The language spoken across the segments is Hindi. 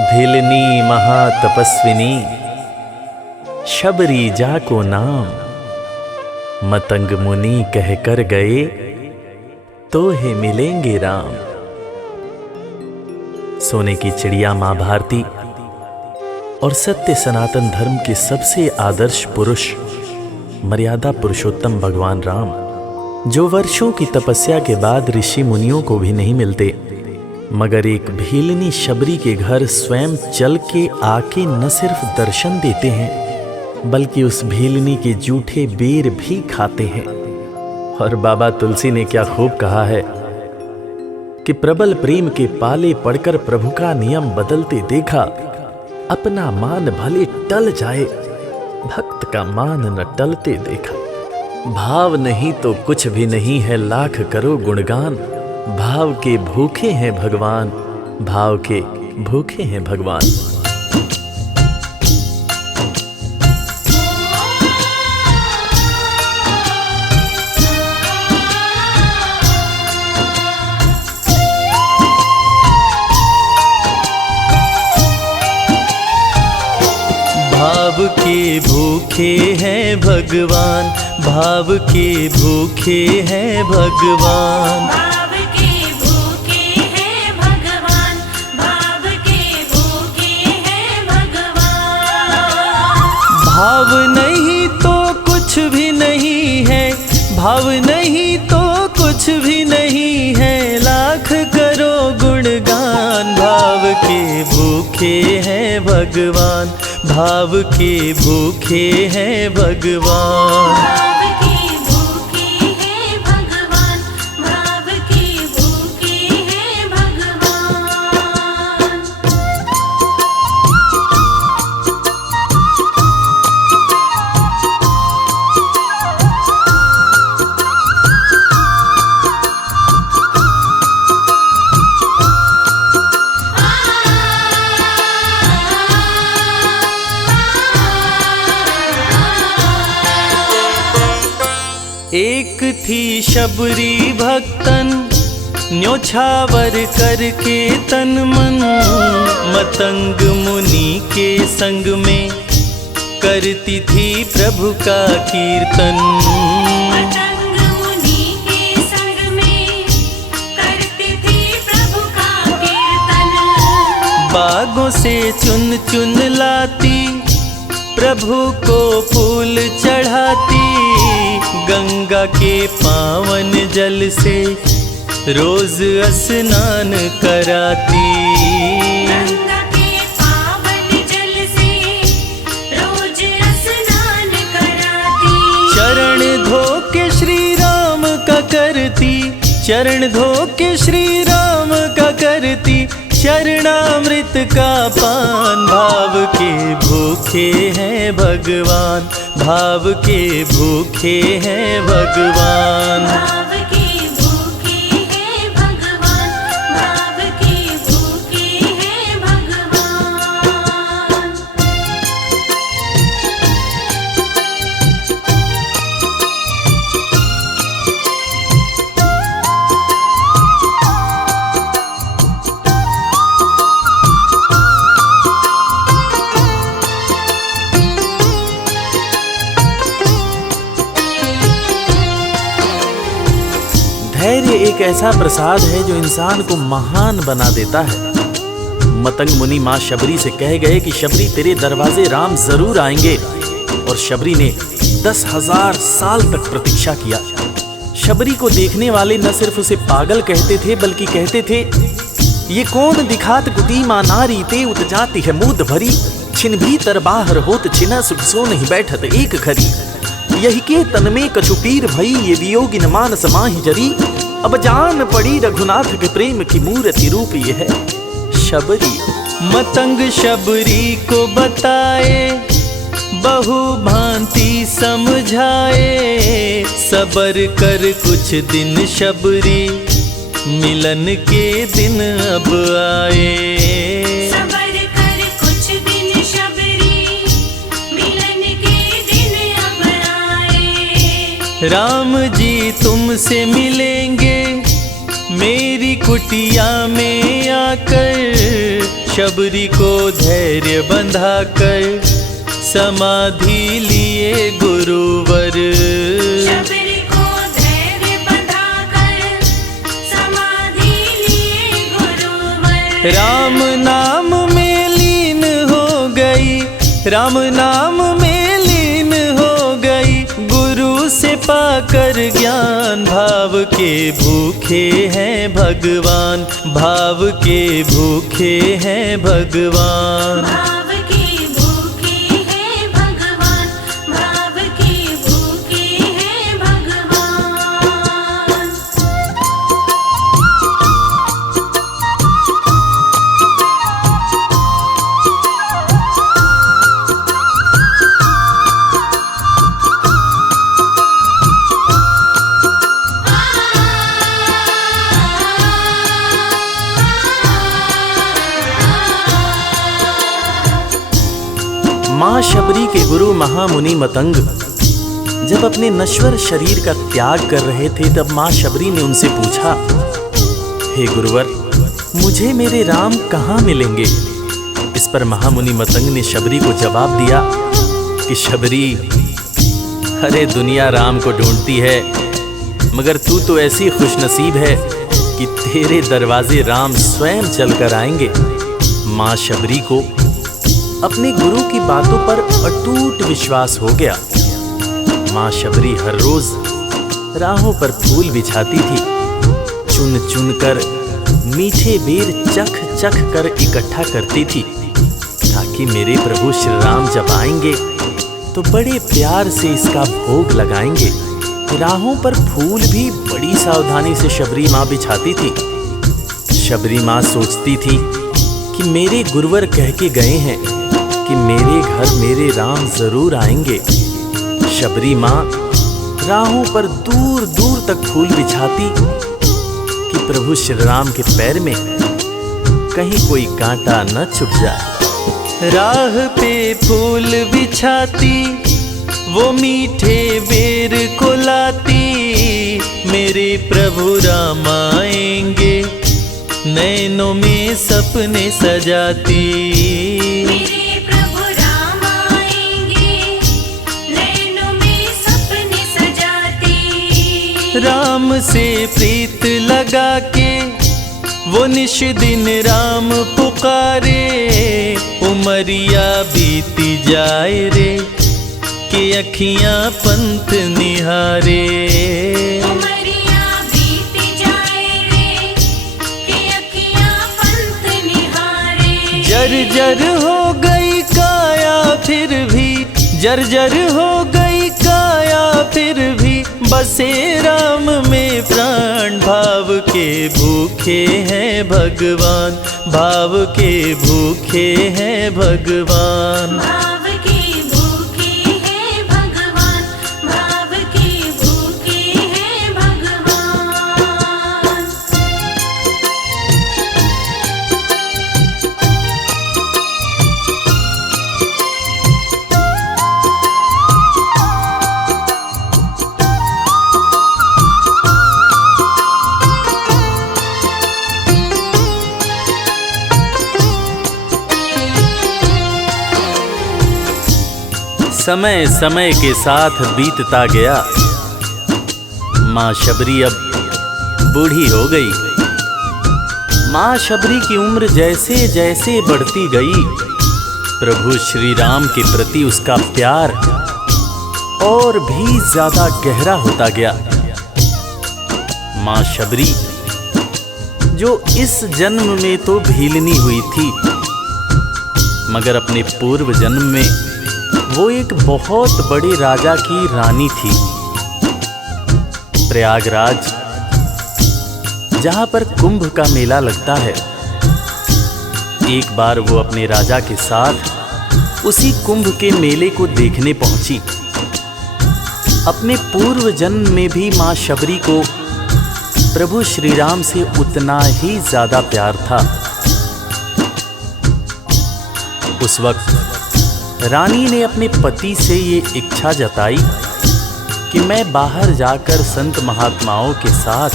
भिलनी महातपस्विनी शबरी जाको नाम, मतंग मुनि कह कर गए तो हे मिलेंगे राम। सोने की चिड़िया मां भारती और सत्य सनातन धर्म के सबसे आदर्श पुरुष मर्यादा पुरुषोत्तम भगवान राम, जो वर्षों की तपस्या के बाद ऋषि मुनियों को भी नहीं मिलते, मगर एक भीलनी शबरी के घर स्वयं चल के आके न सिर्फ दर्शन देते हैं बल्कि उस भीलनी के जूठे बेर भी खाते हैं। और बाबा तुलसी ने क्या खूब कहा है कि प्रबल प्रेम के पाले पड़कर प्रभु का नियम बदलते देखा, अपना मान भले टल जाए भक्त का मान न टलते देखा। भाव नहीं तो कुछ भी नहीं है, लाख करो गुणगान, भाव के भूखे हैं भगवान, भाव के भूखे हैं भगवान। भाव के भूखे हैं भगवान, भाव के भूखे हैं भगवान, भाव के भूखे हैं भगवान, भाव के भूखे हैं भगवान। भाव नहीं तो कुछ भी नहीं है, भाव नहीं तो कुछ भी नहीं है, लाख करो गुणगान। भाव के भूखे हैं भगवान, भाव के भूखे हैं भगवान। भाव के भूखे हैं भगवान, भाव के भूखे हैं भगवान। एक थी शबरी भक्तन, न्योछावर करके तन मन, मतंग मुनि के संग में करती थी प्रभु का कीर्तन। मतंग मुनि के संग में करती थी प्रभु का कीर्तन। बागों से चुन चुन लाती, प्रभु को फूल चढ़ाती, गंगा के पावन जल से रोज स्नान कराती। गंगा के पावन जल से रोज स्नान कराती। चरण धो के श्री राम का करती, चरण धो के श्री राम का करती, चरणामृत का पान। भाव के भूखे हैं भगवान, भाव के भूखे हैं भगवान। भाव के भूखे हैं भगवान, भाव के भूखे हैं भगवान। धैर्य एक ऐसा प्रसाद है जो इंसान को महान बना देता है। मतंग मुनि मां शबरी से कह गए कि शबरी तेरे दरवाजे राम जरूर आएंगे, और शबरी ने 10,000 साल तक प्रतीक्षा किया। शबरी को देखने वाले न सिर्फ उसे पागल कहते थे बल्कि कहते थे, ये कौन दिखात कुटी मां नारी ते उतजाती है मूद भरी, छिन भीतर बाहर होत छिना सुख सो नहीं बैठत एक घड़ी, यही के तन में कछु पीर भई ये वियोगिन मानस माहि जरी, अब जान पड़ी रघुनाथ के प्रेम की मूर्ति रूप ये है शबरी। मतंग शबरी को बताए, बहु भांति समझाए, सबर कर कुछ दिन शबरी, मिलन के दिन अब आए। सबर कर कुछ दिन शबरी, मिलन के दिन अब आए। राम जी तुमसे मिलेंगे मेरी कुटिया में आकर, शबरी को धैर्य बंधा कर समाधि लिए गुरुवर। शबरी को धैर्य बंधाकर समाधि लिए गुरुवर। राम नाम में लीन हो गई, राम नाम में लीन हो गई, गुरु से पाकर ज्ञान। भाव के भूखे हैं भगवान, भाव के भूखे हैं भगवान। भाव के भूखे हैं भगवान, भाव के भूखे हैं भगवान। माँ शबरी के गुरु महामुनि मतंग जब अपने नश्वर शरीर का त्याग कर रहे थे, तब माँ शबरी ने उनसे पूछा, हे गुरुवर, मुझे मेरे राम कहाँ मिलेंगे? इस पर महामुनि मतंग ने शबरी को जवाब दिया कि शबरी, अरे दुनिया राम को ढूंढती है, मगर तू तो ऐसी खुशनसीब है कि तेरे दरवाजे राम स्वयं चलकर आएंगे। माँ शबरी को अपने गुरु की बातों पर अटूट विश्वास हो गया। माँ शबरी हर रोज राहों पर फूल बिछाती थी, चुन चुन कर मीठे बेर चख चख कर इकट्ठा करती थी, ताकि मेरे प्रभु श्री राम जब आएंगे तो बड़े प्यार से इसका भोग लगाएंगे। राहों पर फूल भी बड़ी सावधानी से शबरी माँ बिछाती थी। शबरी माँ सोचती थी कि मेरे गुरुवर कह के गए हैं कि मेरे घर मेरे राम जरूर आएंगे। शबरी माँ राहों पर दूर दूर तक फूल बिछाती कि प्रभु श्री राम के पैर में कहीं कोई कांटा न चुभ जाए। राह पे फूल बिछाती, वो मीठे बेर को लाती, मेरे प्रभु राम आएंगे, नैनों में सपने सजाती। मेरे प्रभु राम आएंगे, नैनों में सपने सजाती। राम से प्रीत लगा के वो निश दिन राम पुकारे, उमरिया बीती जाए रे कि अखियां पंथ निहारे। उमरिया बीती जाए रे कि अखियां पंथ निहारे। जर्जर हो गई काया फिर भी, जर्जर हो गई काया फिर भी, बसे राम में प्राण। भाव के भूखे हैं भगवान, भाव के भूखे हैं भगवान। भाव के भूखे हैं भगवान, भाव के भूखे हैं भगवान। समय समय के साथ बीतता गया। माँ शबरी अब बूढ़ी हो गई। माँ शबरी की उम्र जैसे जैसे बढ़ती गई, प्रभु श्री राम के प्रति उसका प्यार और भी ज्यादा गहरा होता गया। माँ शबरी जो इस जन्म में तो भीलनी हुई थी, मगर अपने पूर्व जन्म में वो एक बहुत बड़े राजा की रानी थी। प्रयागराज, जहां पर कुंभ का मेला लगता है, एक बार वो अपने राजा के साथ उसी कुंभ के मेले को देखने पहुंची। अपने पूर्व जन्म में भी मां शबरी को प्रभु श्री राम से उतना ही ज्यादा प्यार था। उस वक्त रानी ने अपने पति से ये इच्छा जताई कि मैं बाहर जाकर संत महात्माओं के साथ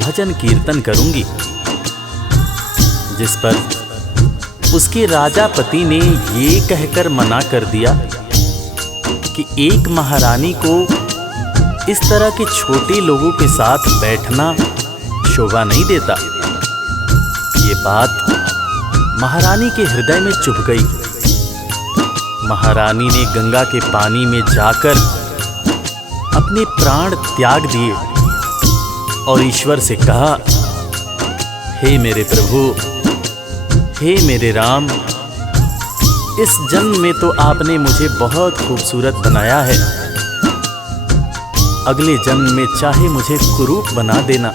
भजन कीर्तन करूंगी, जिस पर उसके राजा पति ने ये कहकर मना कर दिया कि एक महारानी को इस तरह के छोटे लोगों के साथ बैठना शोभा नहीं देता। ये बात महारानी के हृदय में चुभ गई। महारानी ने गंगा के पानी में जाकर अपने प्राण त्याग दिए और ईश्वर से कहा, हे मेरे प्रभु, हे मेरे राम, इस जन्म में तो आपने मुझे बहुत खूबसूरत बनाया है, अगले जन्म में चाहे मुझे कुरूप बना देना।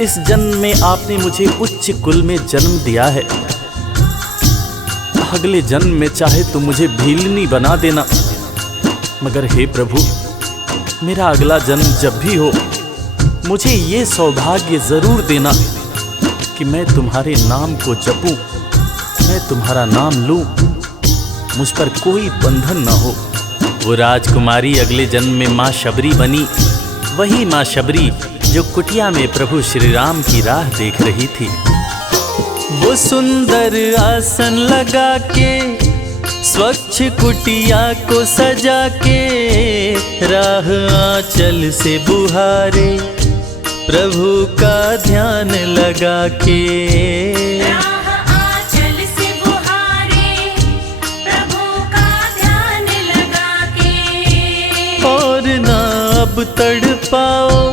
इस जन्म में आपने मुझे उच्च कुल में जन्म दिया है, अगले जन्म में चाहे तो मुझे भीलनी बना देना। मगर हे प्रभु, मेरा अगला जन्म जब भी हो, मुझे ये सौभाग्य जरूर देना कि मैं तुम्हारे नाम को जपूं, मैं तुम्हारा नाम लूं, मुझ पर कोई बंधन न हो। वो राजकुमारी अगले जन्म में माँ शबरी बनी, वही माँ शबरी जो कुटिया में प्रभु श्री राम की राह देख रही थी। वो सुंदर आसन लगा के, स्वच्छ कुटिया को सजा के, राह आंचल से बुहारे, प्रभु का ध्यान लगा के। राह आंचल से बुहारे, प्रभु का ध्यान लगा के। और ना अब तड़पाओ,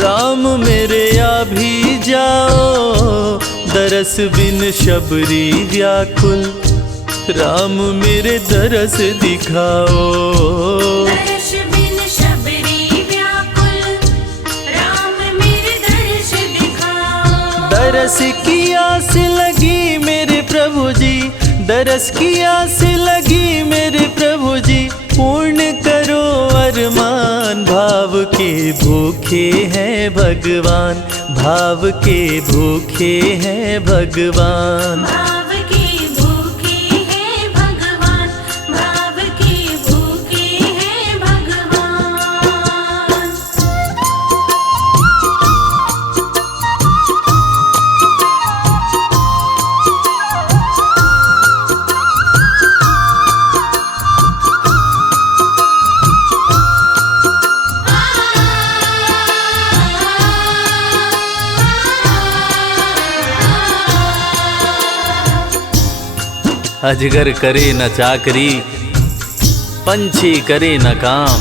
राम मेरे आ भी जाओ, दरस बिन शबरी व्याकुल, राम मेरे दरस दिखाओ। दर्श बिन शबरी व्याकुल, राम मेरे दर्श दिखाओ। दरस की आस लगी मेरे प्रभु जी, दरस की आस लगी मेरे प्रभु जी, पूर्ण करो अरमान। भाव के भूखे हैं भगवान, भाव के भूखे हैं भगवान। भाव के भूखे हैं भगवान, भाव के भूखे हैं भगवान। अजगर करे न चाकरी, पंछी करे न काम,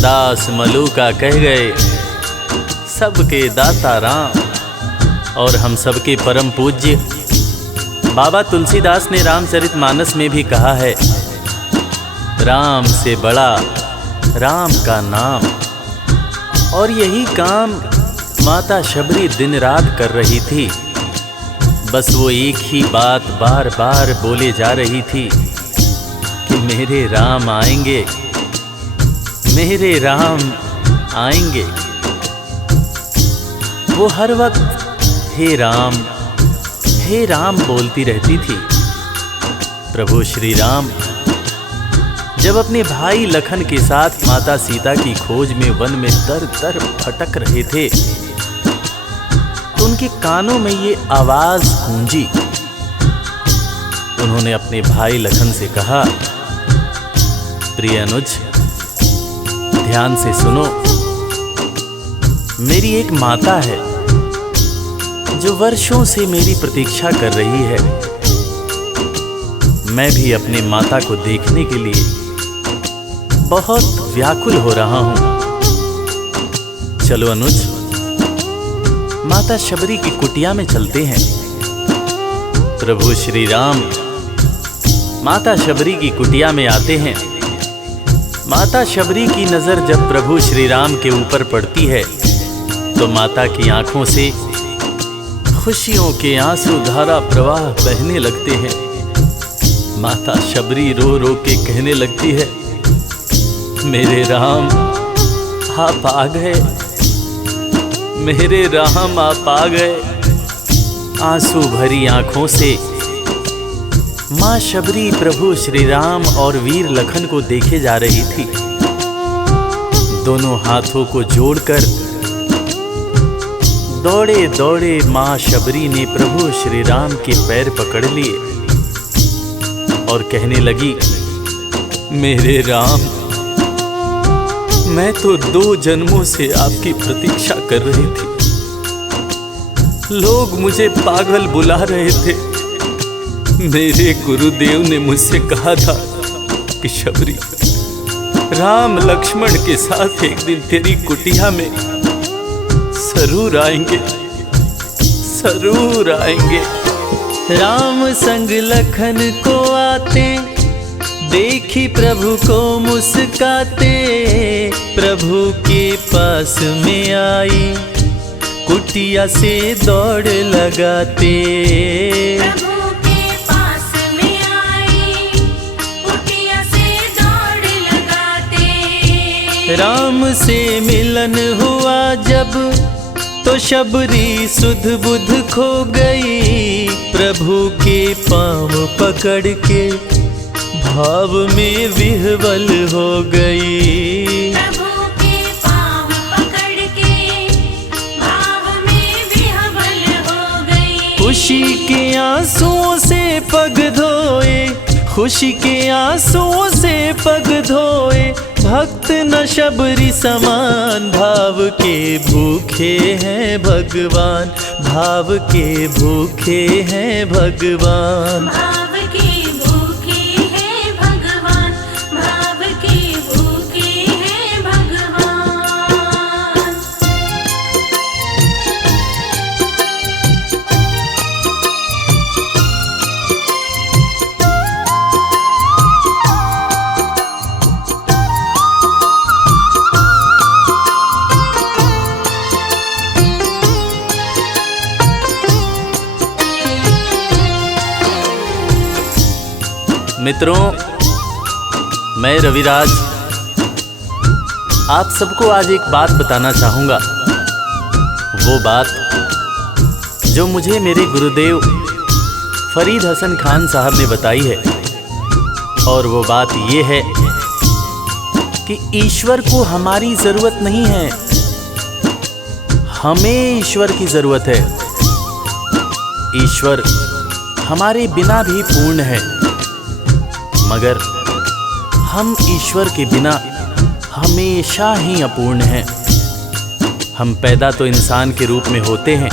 दास मलूका कह गए सबके दाता राम। और हम सबके परम पूज्य बाबा तुलसीदास ने रामचरितमानस में भी कहा है, राम से बड़ा राम का नाम। और यही काम माता शबरी दिन रात कर रही थी। बस वो एक ही बात बार बार बोले जा रही थी कि मेरे राम आएंगे, मेरे राम आएंगे। वो हर वक्त हे राम बोलती रहती थी। प्रभु श्री राम जब अपने भाई लखन के साथ माता सीता की खोज में वन में दर दर भटक रहे थे, तो उनके कानों में ये आवाज गूंजी। उन्होंने अपने भाई लखन से कहा, प्रिय अनुज, ध्यान से सुनो। मेरी एक माता है जो वर्षों से मेरी प्रतीक्षा कर रही है। मैं भी अपने माता को देखने के लिए बहुत व्याकुल हो रहा हूं। चलो अनुज, माता शबरी की कुटिया में चलते हैं। प्रभु श्री राम माता शबरी की कुटिया में आते हैं। माता शबरी की नजर जब प्रभु श्री राम के ऊपर पड़ती है तो माता की आंखों से खुशियों के आंसू धारा प्रवाह बहने लगते हैं। माता शबरी रो रो के कहने लगती है, मेरे राम आप आ गए, मेरे राम आप आ गए। आंसू भरी आंखों से माँ शबरी प्रभु श्री राम और वीर लखन को देखे जा रही थी। दोनों हाथों को जोड़कर दौड़े दौड़े माँ शबरी ने प्रभु श्री राम के पैर पकड़ लिए और कहने लगी, मेरे राम, मैं तो 2 जन्मों से आपकी प्रतीक्षा कर रही थी। लोग मुझे पागल बुला रहे थे। मेरे गुरुदेव ने मुझसे कहा था कि शबरी, राम लक्ष्मण के साथ एक दिन तेरी कुटिया में जरूर आएंगे, जरूर आएंगे। राम संग लखन को आते, देखी प्रभु को मुस्काते, प्रभु के पास में आई, कुटिया से दौड़ लगाते। प्रभु के पास में आई, कुटिया से दौड़ लगाते। राम से मिलन हुआ जब, तो शबरी सुध बुध खो गई, प्रभु के पाँव पकड़ के भाव में विह्वल हो गई। प्रभु के पाँव पकड़ के भाव में विह्वल हो गई। खुशी के आंसुओं से पग धोए, खुशी के आंसुओं से पग धोए, भक्त न शबरी समान, भाव के भूखे हैं भगवान, भाव के भूखे हैं भगवान। भाव के भूखे हैं भगवान, भाव के भूखे हैं भगवान। मित्रों, मैं रविराज आप सबको आज एक बात बताना चाहूँगा। वो बात जो मुझे मेरे गुरुदेव फरीद हसन खान साहब ने बताई है, और वो बात ये है कि ईश्वर को हमारी ज़रूरत नहीं है, हमें ईश्वर की ज़रूरत है। ईश्वर हमारे बिना भी पूर्ण है, मगर हम ईश्वर के बिना हमेशा ही अपूर्ण हैं। हम पैदा तो इंसान के रूप में होते हैं,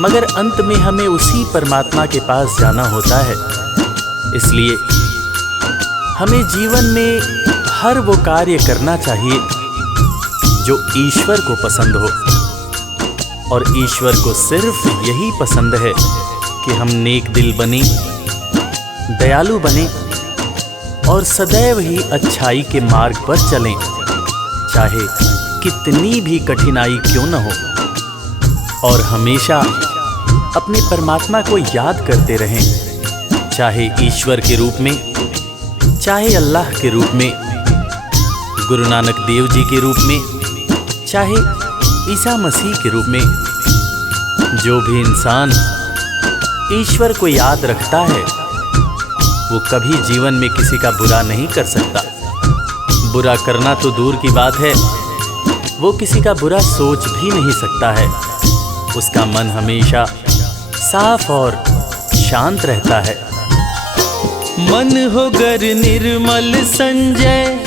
मगर अंत में हमें उसी परमात्मा के पास जाना होता है। इसलिए हमें जीवन में हर वो कार्य करना चाहिए जो ईश्वर को पसंद हो, और ईश्वर को सिर्फ यही पसंद है कि हम नेक दिल बने, दयालु बने और सदैव ही अच्छाई के मार्ग पर चलें, चाहे कितनी भी कठिनाई क्यों न हो। और हमेशा अपने परमात्मा को याद करते रहें, चाहे ईश्वर के रूप में, चाहे अल्लाह के रूप में, गुरु नानक देव जी के रूप में, चाहे ईसा मसीह के रूप में। जो भी इंसान ईश्वर को याद रखता है, वो कभी जीवन में किसी का बुरा नहीं कर सकता। बुरा करना तो दूर की बात है, वो किसी का बुरा सोच भी नहीं सकता है। उसका मन हमेशा साफ और शांत रहता है। मन हो गर निर्मल संजय,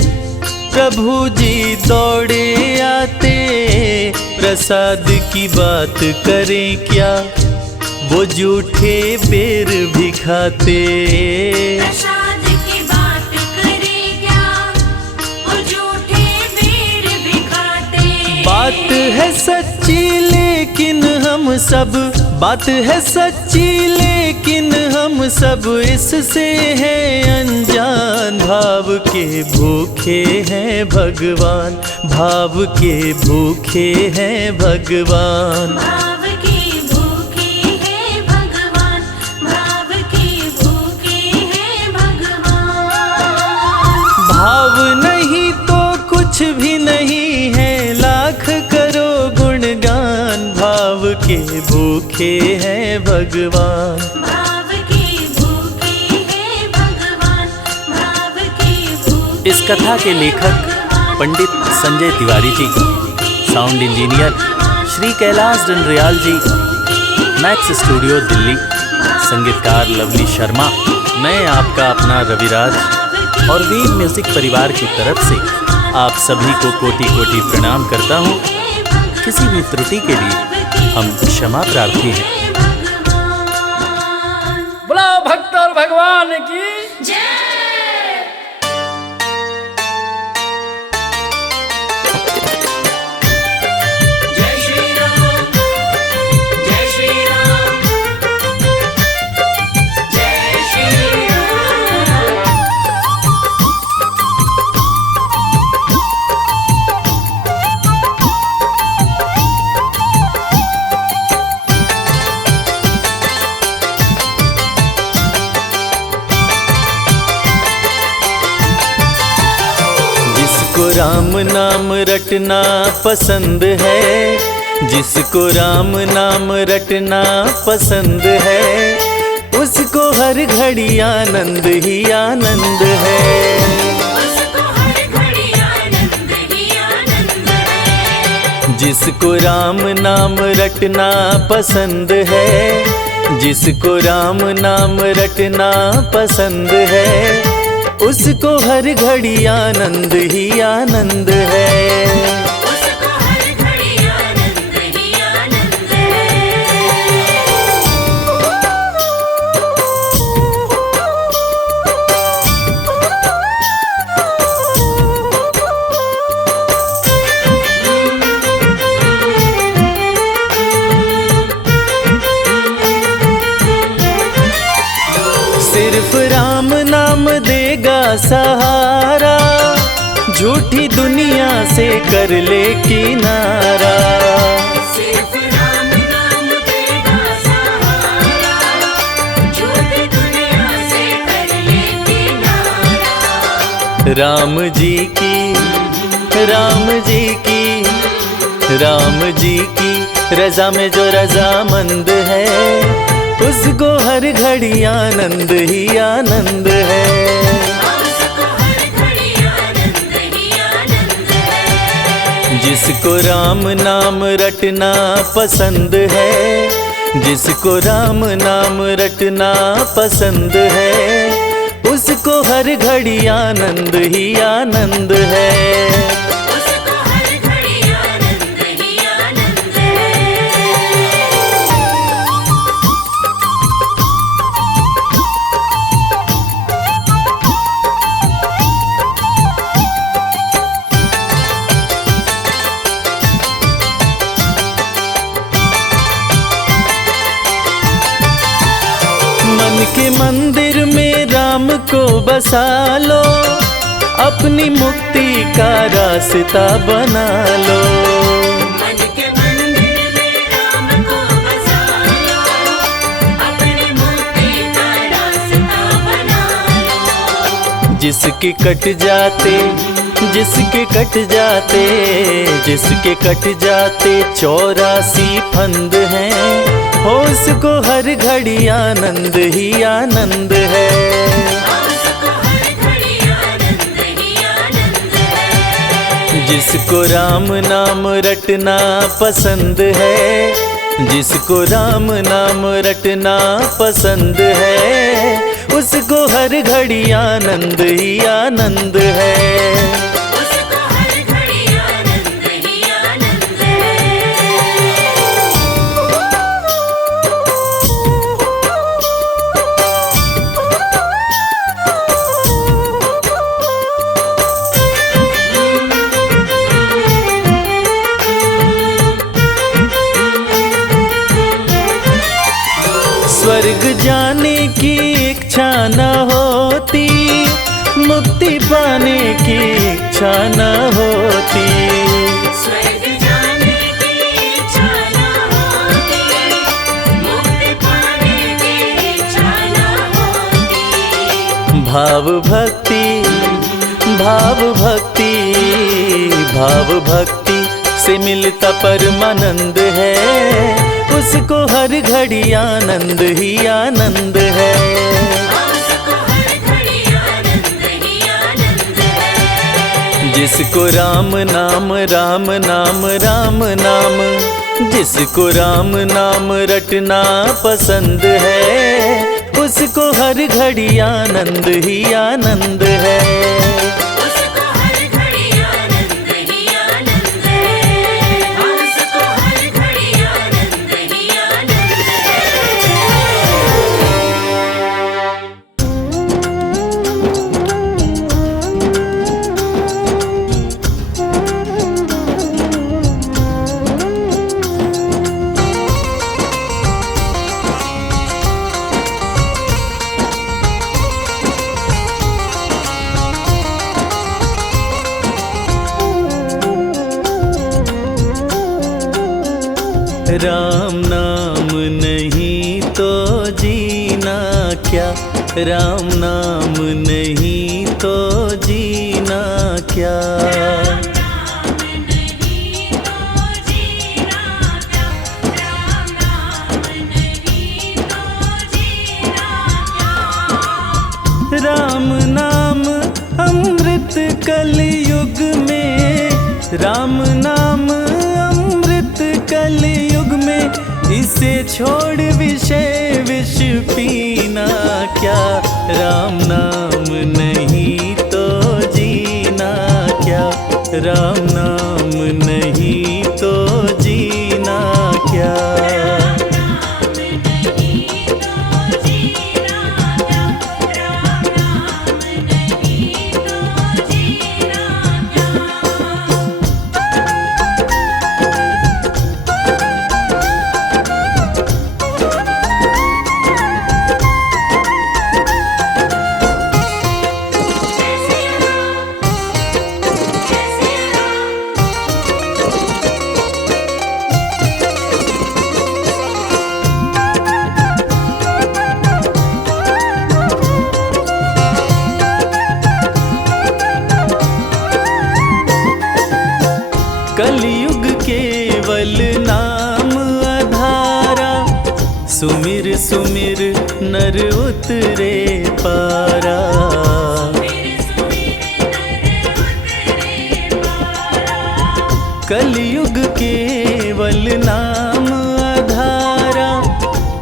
प्रभु जी दौड़े आते, प्रसाद की बात करें क्या, वो जूठे बेर भी खाते। प्रसाद की बात करें क्या, वो झूठे बेर भी खाते। बात है सच्ची लेकिन हम सब, बात है सच्ची लेकिन हम सब इससे हैं अनजान। भाव के भूखे हैं भगवान, भाव के भूखे हैं भगवान। भाव के भूखे हैं भगवान, भाव के भूखे हैं भगवान। भाव नहीं तो कुछ भी नहीं है, लाख करो गुणगान। भाव के भूखे हैं भगवान, भाव के भूखे हैं भगवान, भाव के भूखे। इस कथा के लेखक पंडित संजय तिवारी जी, साउंड इंजीनियर श्री कैलाश डंडरियाल जी, मैक्स स्टूडियो दिल्ली। संगीतकार लवली शर्मा। मैं आपका अपना रविराज और वीर म्यूजिक परिवार की तरफ से आप सभी को कोटि कोटि प्रणाम करता हूँ। किसी भी त्रुटि के लिए हम क्षमा प्रार्थी हैं। बोला भक्त और भगवान की जिसको राम नाम रटना पसंद है, जिसको राम नाम रटना पसंद है, उसको हर घड़ी आनंद ही आनंद है। उसको हर घड़ी आनंद ही आनंद है। जिसको राम नाम रटना पसंद है, जिसको राम नाम रटना पसंद है, उसको हर घड़ी आनंद ही आनंद है। उसको हर घड़ी आनंद ही आनंद है। सिर्फ राम नाम देगा सहारा, झूठी दुनिया से कर ले किनारा। सिर्फ राम नाम देगा सहारा, झूठी दुनिया से कर ले किनारा। राम जी की, राम जी की, राम जी की रजा में जो रजामंद है, उसको हर घड़ी आनंद ही आनंद है। उसको हर घड़ी आनंद ही आनंद है। जिसको राम नाम रटना पसंद है, जिसको राम नाम रटना पसंद है, उसको हर घड़ी आनंद ही आनंद है। उसको हर घड़ी आनंद ही आनंद है। मन के मंदिर में राम को बसा लो, अपनी मुक्ति का रास्ता बना लो। मन के मंदिर में राम को बसा लो, अपनी मुक्ति का रास्ता बना लो। जिसके कट जाते, जिसके कट जाते, जिसके कट जाते 84 फंद हैं, हो उसको हर घड़ी आनंद ही आनंद है। उसको हर घड़ी आनंद ही आनंद है। जिसको राम नाम रटना पसंद है, जिसको राम नाम रटना पसंद है, उसको हर घड़ी आनंद ही आनंद है। उसको हर घड़ी आनंद ही आनंद है। स्वर्ग जाने की इच्छा न होती, मुक्ति पाने की इच्छा न होती। स्वर्ग जाने की इच्छा न होती, मुक्ति पाने की इच्छा न होती। भाव भक्ति, भाव भक्ति, भाव भक्ति से मिलता परमानंद है, उसको हर घड़ी आनंद ही आनंद है। उसको हर घड़ी आनंद ही आनंद है। जिसको राम नाम, राम नाम, राम नाम, जिसको राम नाम रटना पसंद है उसको हर घड़ी आनंद ही आनंद है। उसको हर घड़ी आनंद ही आनंद है। उसको हर घड़ी आनंद ही आनंद है। राम नाम नहीं तो जीना क्या, राम नाम नहीं तो जीना क्या। राम नहीं तो जीना क्या, राम नाम नहीं तो जीना क्या। राम नाम अमृत कलयुग में, राम नाम अमृत कलयुग में, इसे छोड़ विषय विष पीना क्या। राम नाम नहीं तो जीना क्या, राम नाम नहीं तो जीना क्या। राम नहीं तो जीना क्या, राम नाम नहीं तो जीना क्या। कलयुग केवल नाम आधारा, सुमिर सुमिर नर उतरे पारा। कलयुग केवल नाम आधारा,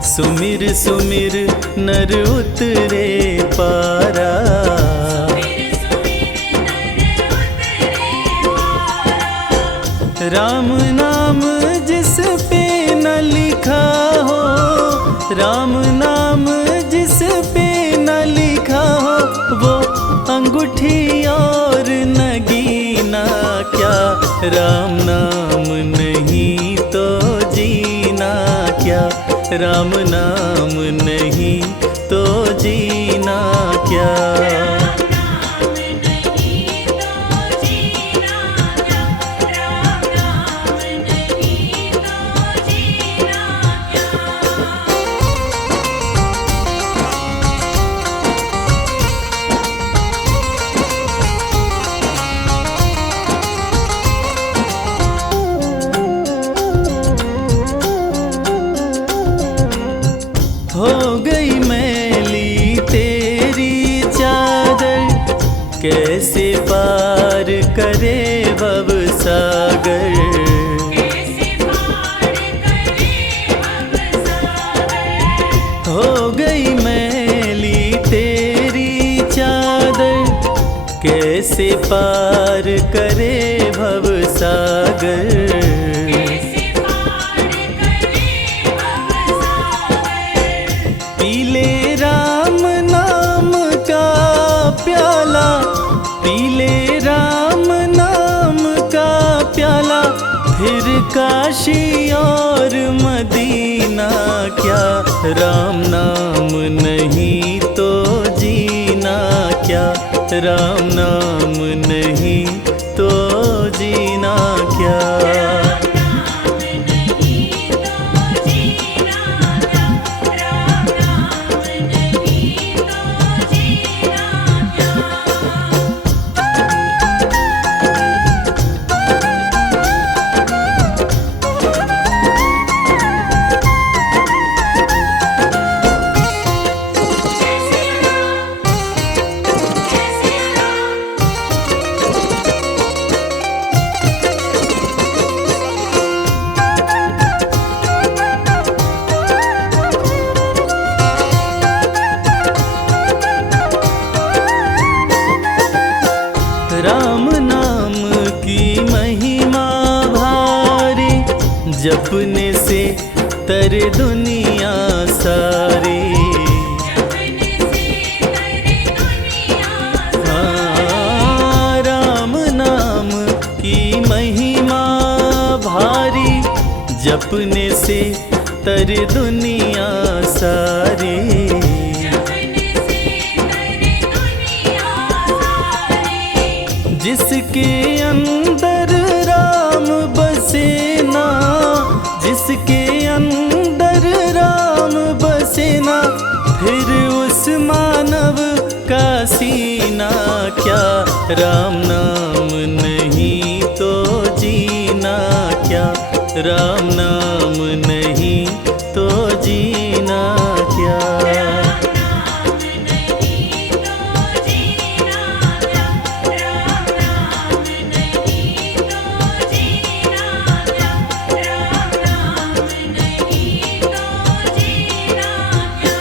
सुमिर सुमिर नर उतरे पारा। राम नाम जिस पे न लिखा हो, राम नाम जिस पे न लिखा हो, वो अंगूठी और नगीना क्या। राम नाम नहीं तो जीना क्या, राम नाम नहीं तो जीना क्या। हो गई मैली तेरी चादर, कैसे पार करे भव सागर। कैसे पार करे भव सागर। हो गई मैली तेरी चादर, कैसे पार करे भव सागर। पीले राम नाम का प्याला, पीले राम नाम का प्याला, फिर काशी और मदीना क्या। राम नाम नहीं तो जीना क्या, राम नाम नहीं तो जीना क्या। जपने से तर दुनिया सारी। जपने से तरे दुनिया हाँ, राम नाम की महिमा भारी, जपने से तर दुनिया सारी। जपने से तरे दुनिया सारी। जिसके अंदर राम बसे ना, जिसके अंदर राम बसे ना, फिर उस मानव का सीना क्या, राम नाम नहीं तो जीना क्या, राम नाम नहीं तो जीना क्या। राम नाम नहीं तो जीना क्या, राम नाम नहीं तो जीना क्या, राम नाम नहीं तो जीना क्या।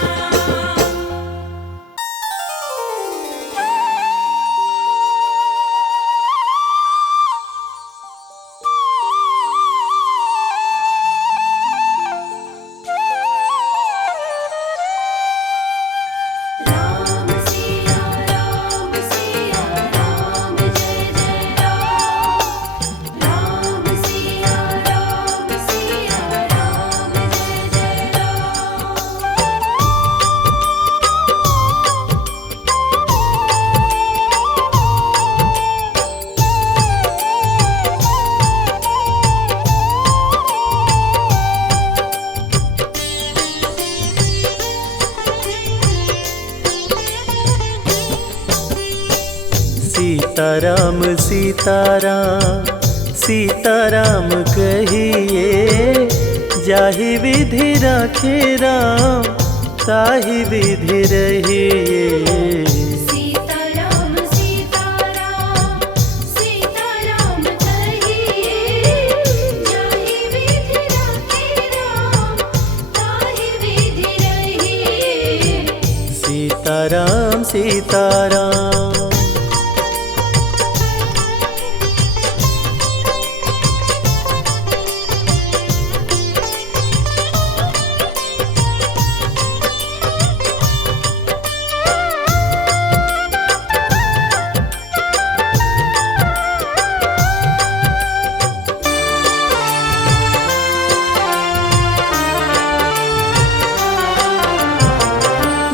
राम सिया राम जय जय राम। राम सिया राम जय जय सीताराम सीताराम सीताराम कहिए, जाहि विधि राखे राम ताहि विधि रहिए। सीताराम सीताराम सीताराम कहिए, जाहि विधि राखे राम ताहि विधि रहिए। सीताराम सीताराम।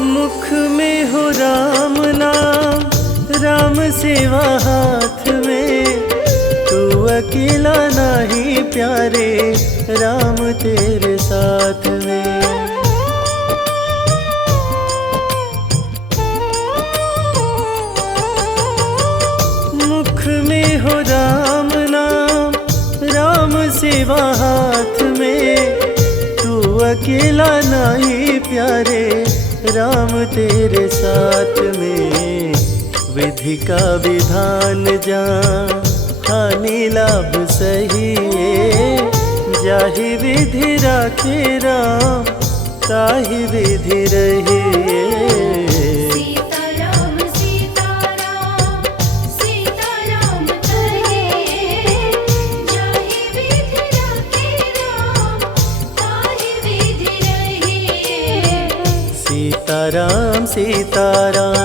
मुख में हो राम नाम, राम सेवा हाथ में, तू अकेला नहीं प्यारे, राम तेरे साथ में। मुख में हो राम नाम, राम सेवा हाथ में, तू अकेला नहीं प्यारे, राम तेरे साथ में। विधि का विधान जान, हानि लाभ सही है, जाहि विधि राखे राम ताहि विधि रहिए। सीताराम सीताराम सीताराम कहिए, जाहि विधि राखे राम ताहि विधि रहिए। सीताराम सीताराम।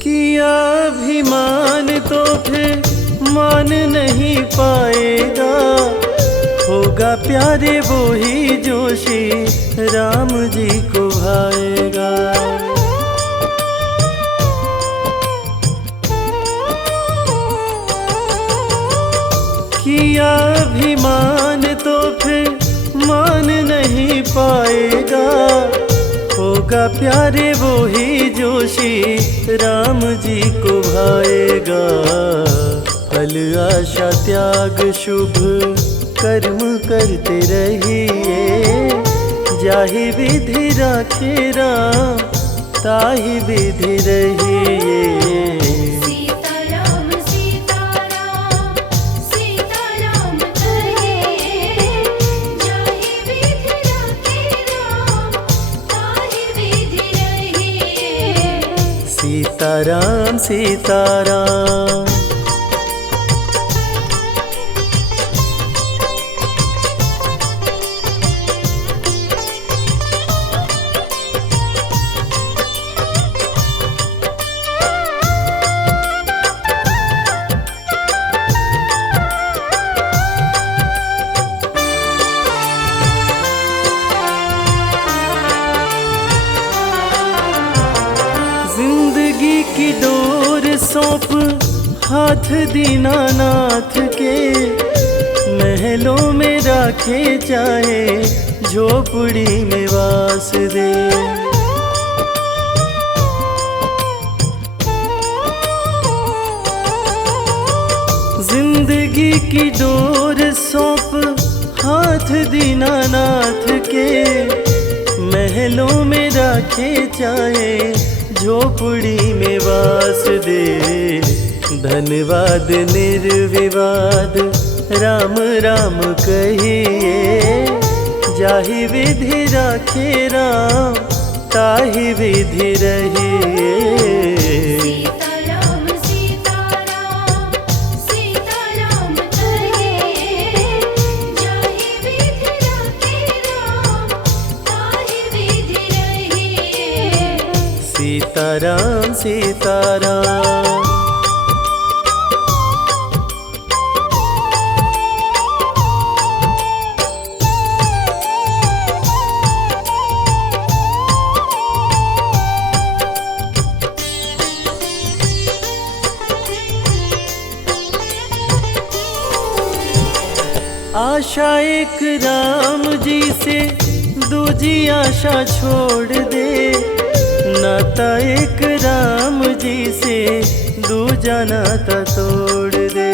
किया अभिमान तो फिर मान नहीं पाएगा, होगा प्यारे वो ही जो श्री राम जी को भाएगा। किया अभिमान तो फिर मान नहीं पाएगा, होगा प्यारे वो ही जो श्री राम जी को भाएगा। फल आशा त्याग शुभ कर्म करते रहिए, जाहि विधि राखे राम ताहि विधि रहिए। सीताराम सीताराम सीताराम सीताराम। जिंदगी की डोर सौंप हाथ दीनानाथ के, महलों में राखे चाहे झोपड़ी में वास दे। जिंदगी की डोर सौंप हाथ दीनानाथ के, महलों में राखे चाहे झोपड़ी में वास दे। धन्यवाद निर्विवाद राम राम कहिए, जाहि विधि राखे राम ताहि विधि रहिए। सीताराम सीताराम सीताराम कहिए, जाहि विधि राखे राम ताहि विधि रहिए। सीताराम सीताराम। आशा एक राम जी से दूजी आशा छोड़ दे, नाता एक राम जी से दूजा नाता तोड़ दे।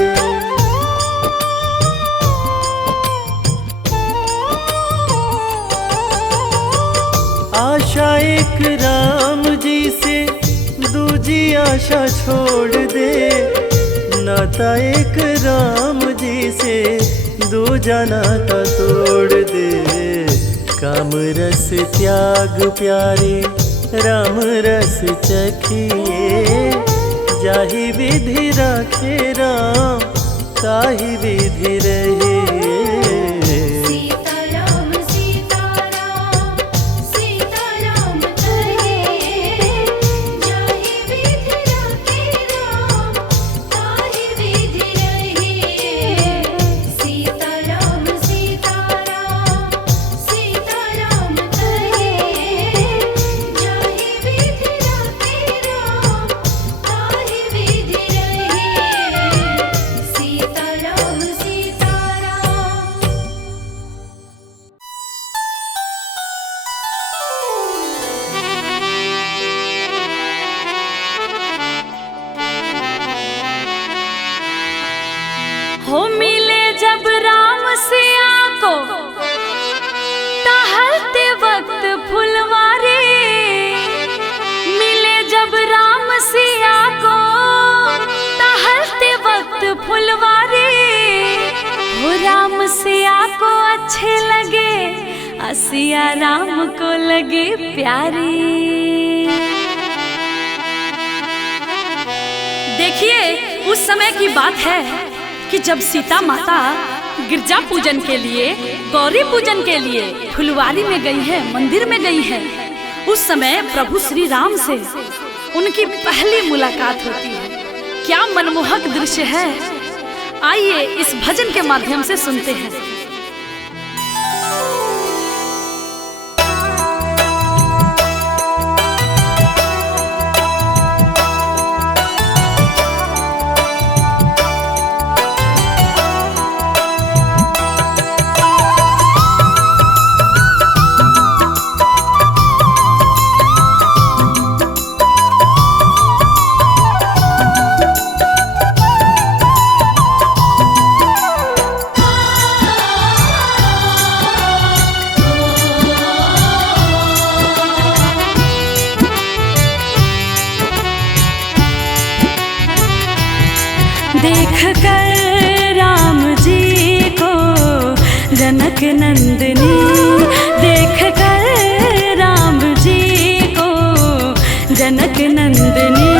आशा एक राम जी से दूजी आशा छोड़ दे, नाता एक राम जी से दूजा नाता तोड़ दे। काम रस त्याग प्यारे राम रस चखिए, जाहि विधि राखे राम ताहि विधि रहिए। सीताराम सीताराम सीताराम कहिए, जाहि विधि राखे राम ताहि विधि रहिए। सीताराम सीताराम सीताराम कहिए, जाहि विधि राखे राम ताहि विधि रहिए। सीताराम सीताराम। हो मिले जब राम सिया को टहलते वक्त फुलवारी, मिले जब राम सिया को टहलते वक्त फुलवारी। हो राम सिया को अच्छे लगे, सिया राम को लगे प्यारी। देखिए उस समय की बात है कि जब सीता माता गिरजा पूजन के लिए, गौरी पूजन के लिए फुलवारी में गई है, मंदिर में गई है। उस समय प्रभु श्री राम से उनकी पहली मुलाकात होती है। क्या मनमोहक दृश्य है, आइए इस भजन के माध्यम से सुनते हैं। देख कर राम जी को जनक नंदिनी, देख कर राम जी को जनक नंदिनी।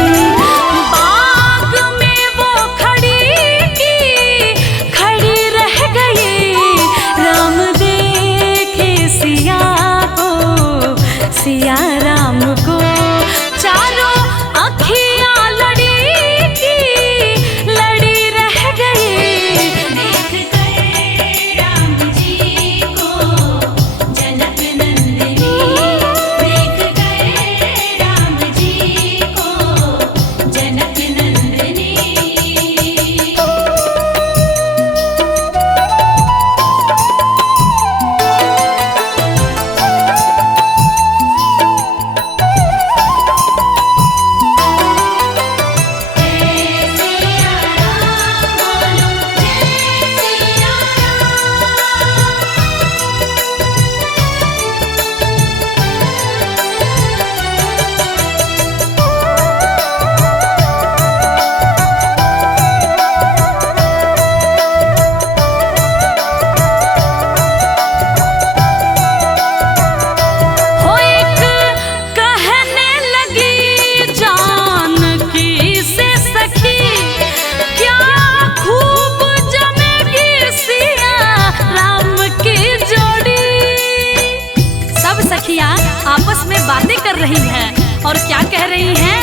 आपस में बातें कर रही हैं और क्या कह रही हैं?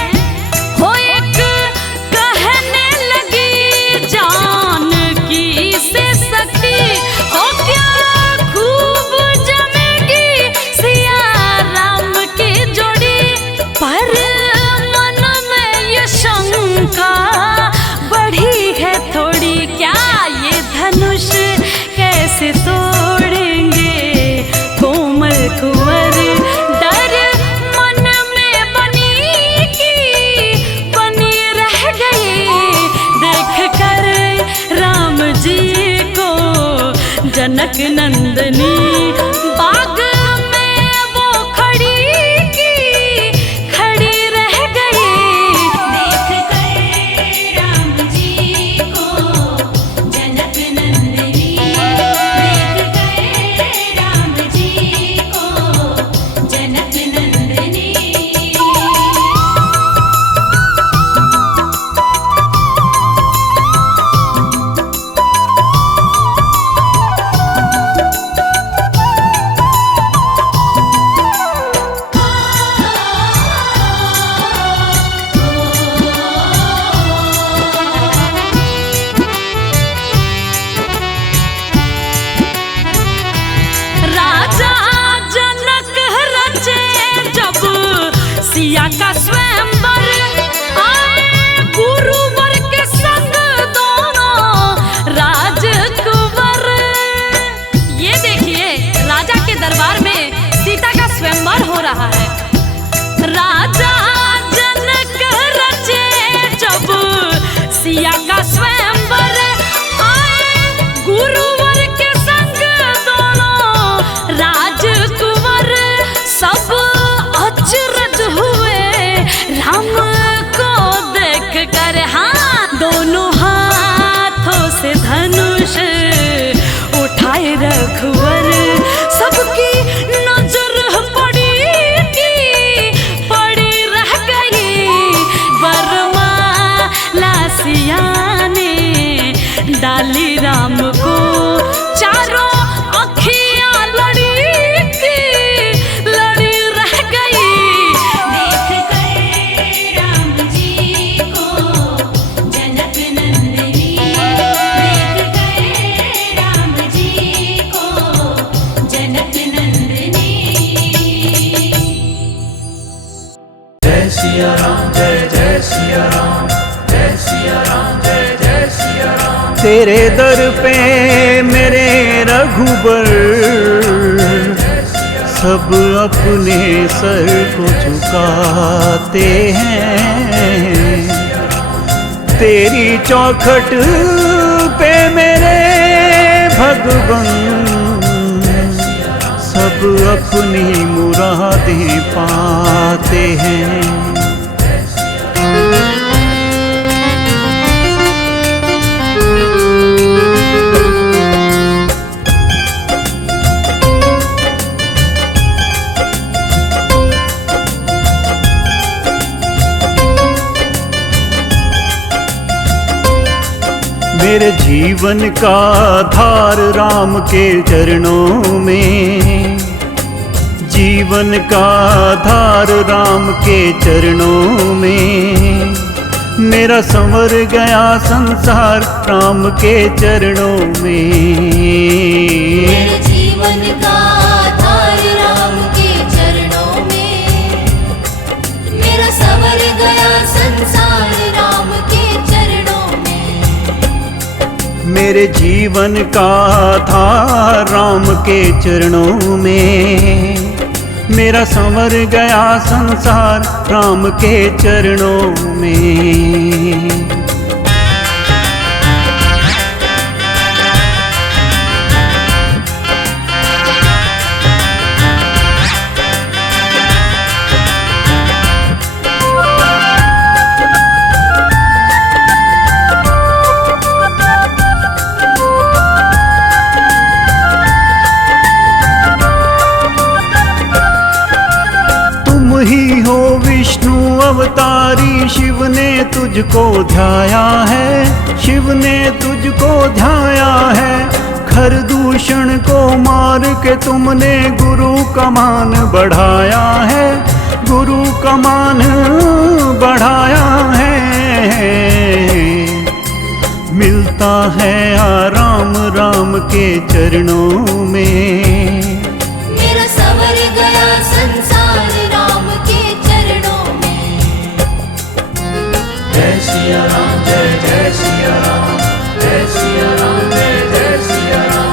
हो एक कहने लगी जानकी से सखी, हो क्या खूब जमेगी सिया राम की जोड़ी। पर मन में ये शंका बढ़ी है थोड़ी, क्या ये धनुष कैसे तोड़ेंगे कोमल कुंवर। डर मन में बनी की बनी रह गई, देख कर राम जी को जनक नंदनी। बाग में वो खड़ी की खड़ी रह गई, देख कर राम जी को जनक नंदनी, देख कर राम जी को जनक नंदनी। राजा जनक रचे जब सिया का स्वयंवर, आए गुरुवर के संग दोनों राजकुंवर। ये देखिए राजा के दरबार में सीता का स्वयंवर हो रहा है। राजा जनक रचे जब सिया का स्वयंवर, आए गुरुवर के संग दोनों राजकुंवर। सब अचरज हुए राम को देख कर, हाँ दोनों हाथों से धनुष उठाए रघुवर। सबकी नजर पड़ी की पड़ी रह गई, वरमाला सिया ने डाली राम को। चारों अखियां लड़ी की लड़ी रह गई, देख कर राम जी को जनक नंदनी, देख कर राम जी को जनक नंदनी। तेरे दर पे मेरे रघुबर सब अपने सर को झुकाते हैं। तेरी चौखट पे मेरे भगवन सब अपनी मुरादें पाते हैं। मेरे जीवन का आधार राम के चरणों में, जीवन का आधार राम के चरणों में। मेरा संवर गया संसार राम के चरणों में। मेरे जीवन का आधार राम के चरणों में, मेरा संवर गया संसार राम के चरणों में। मेरे जीवन का आधार राम के चरणों में। मेरा संवर गया संसार राम के चरणों में। ही हो विष्णु अवतारी, शिव ने तुझको ध्याया है, शिव ने तुझको ध्याया है। खरदूषण को मार के तुमने गुरु का मान बढ़ाया है, गुरु का मान बढ़ाया है। मिलता है आराम राम के चरणों में, मेरा सवर गया संसार राम के चरणों में। जय सिया राम, जय जय सिया राम, जय सिया राम, जय जय सिया राम।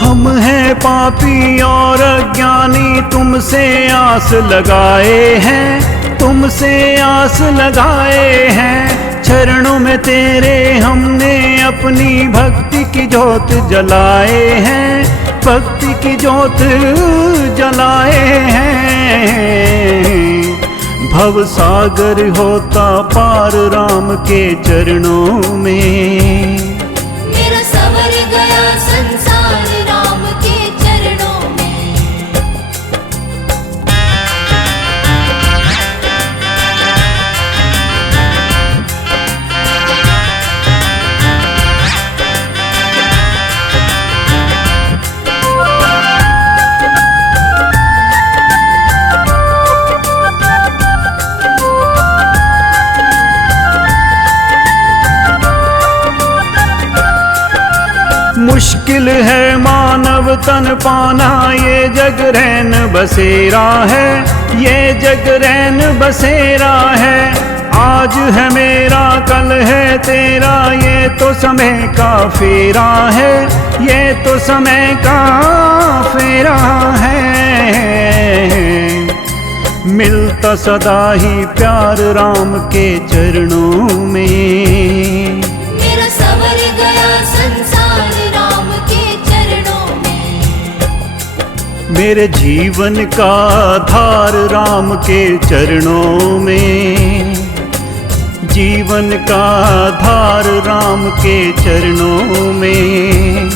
हम हैं पापी और अज्ञानी, तुमसे आस लगाए हैं, तुमसे आस लगाए हैं। चरणों में तेरे हमने अपनी भक्ति की जोत जलाए हैं, भक्ति की जोत जलाए हैं। भव सागर होता पार राम के चरणों में, मेरा सवर गया संसार राम के चरणों में। मुश्किल है मानव तन पाना, ये जग रैन बसेरा है, ये जग रैन बसेरा है। आज है मेरा कल है तेरा, ये तो समय का फेरा है, ये तो समय का फेरा है। मिलता सदा ही प्यार राम के चरणों में, मेरा सवर गया संसार राम के चरणों में। मेरे जीवन का आधार राम के चरणों में, जीवन का आधार राम के चरणों में।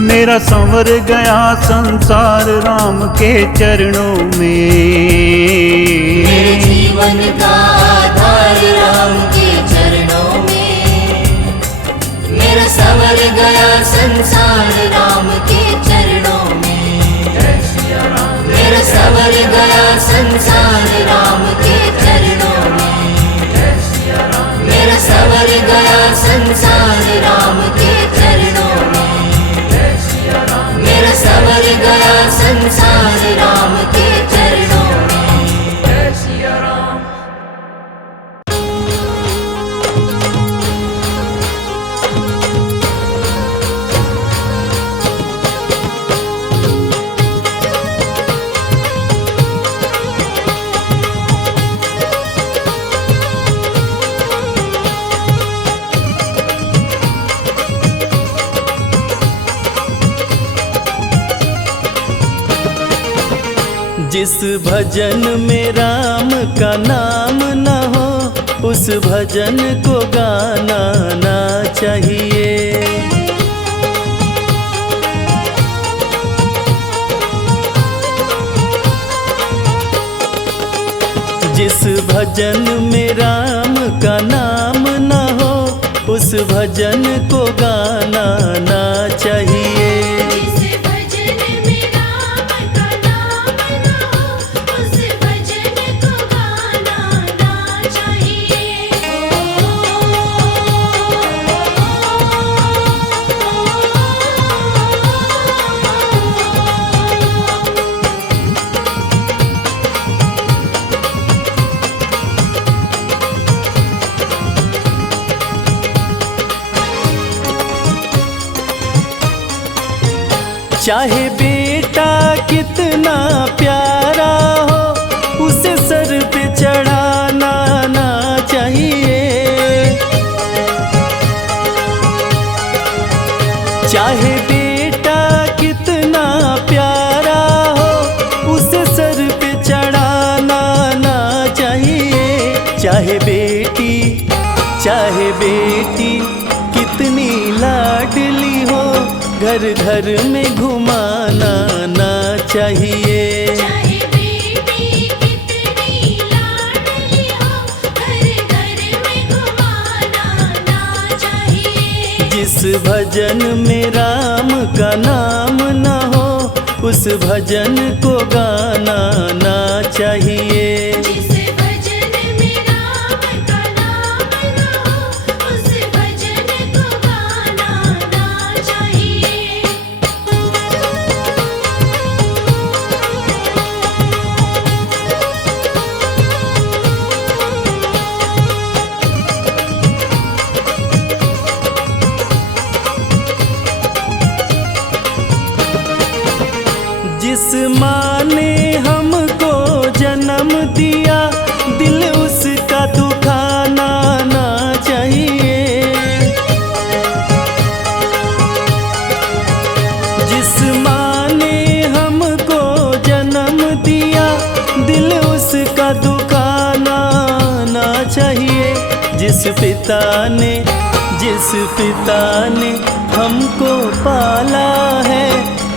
मेरा संवर गया संसार राम के चरणों में, मेरे जीवन का आधार राम के चरणों में। मेरा सवर गया संसार राम के चरणों में। मेरा सवर गया संसार राम के चरणों में। मेरा सवर गया संसार राम के चरणों में। मेरा सवर गया संसार राम के चरणों में। जय सिया राम। जिस भजन में राम का नाम न हो, उस भजन को गाना ना चाहिए। जिस भजन में राम का नाम न हो, उस भजन को गाना ना चाहिए। जिस भजन में राम का नाम न हो, उस भजन को गाना ना चाहिए। चाहे बेटा कितना प्यारा हो, उसे सर पे चढ़ाना ना चाहिए। चाहे बेटा कितना प्यारा हो, उसे सर पे चढ़ाना ना चाहिए। चाहे बेटी कितनी लाडली हो, घर घर में घुमाना ना चाहिए। चाहिए। चाहे बेटी कितनी लाडली हो, घर घर में घुमाना ना चाहिए। जिस भजन में राम का नाम न हो, उस भजन को गाना ना चाहिए। जिस भजन में राम का नाम न हो, उस भजन को गाना ना चाहिए। जिस माँ ने हमको जन्म दिया, दिल उसका दुखाना ना चाहिए। जिस माँ ने हमको जन्म दिया, दिल उसका दुखाना ना चाहिए। जिस पिता ने हमको पाला है,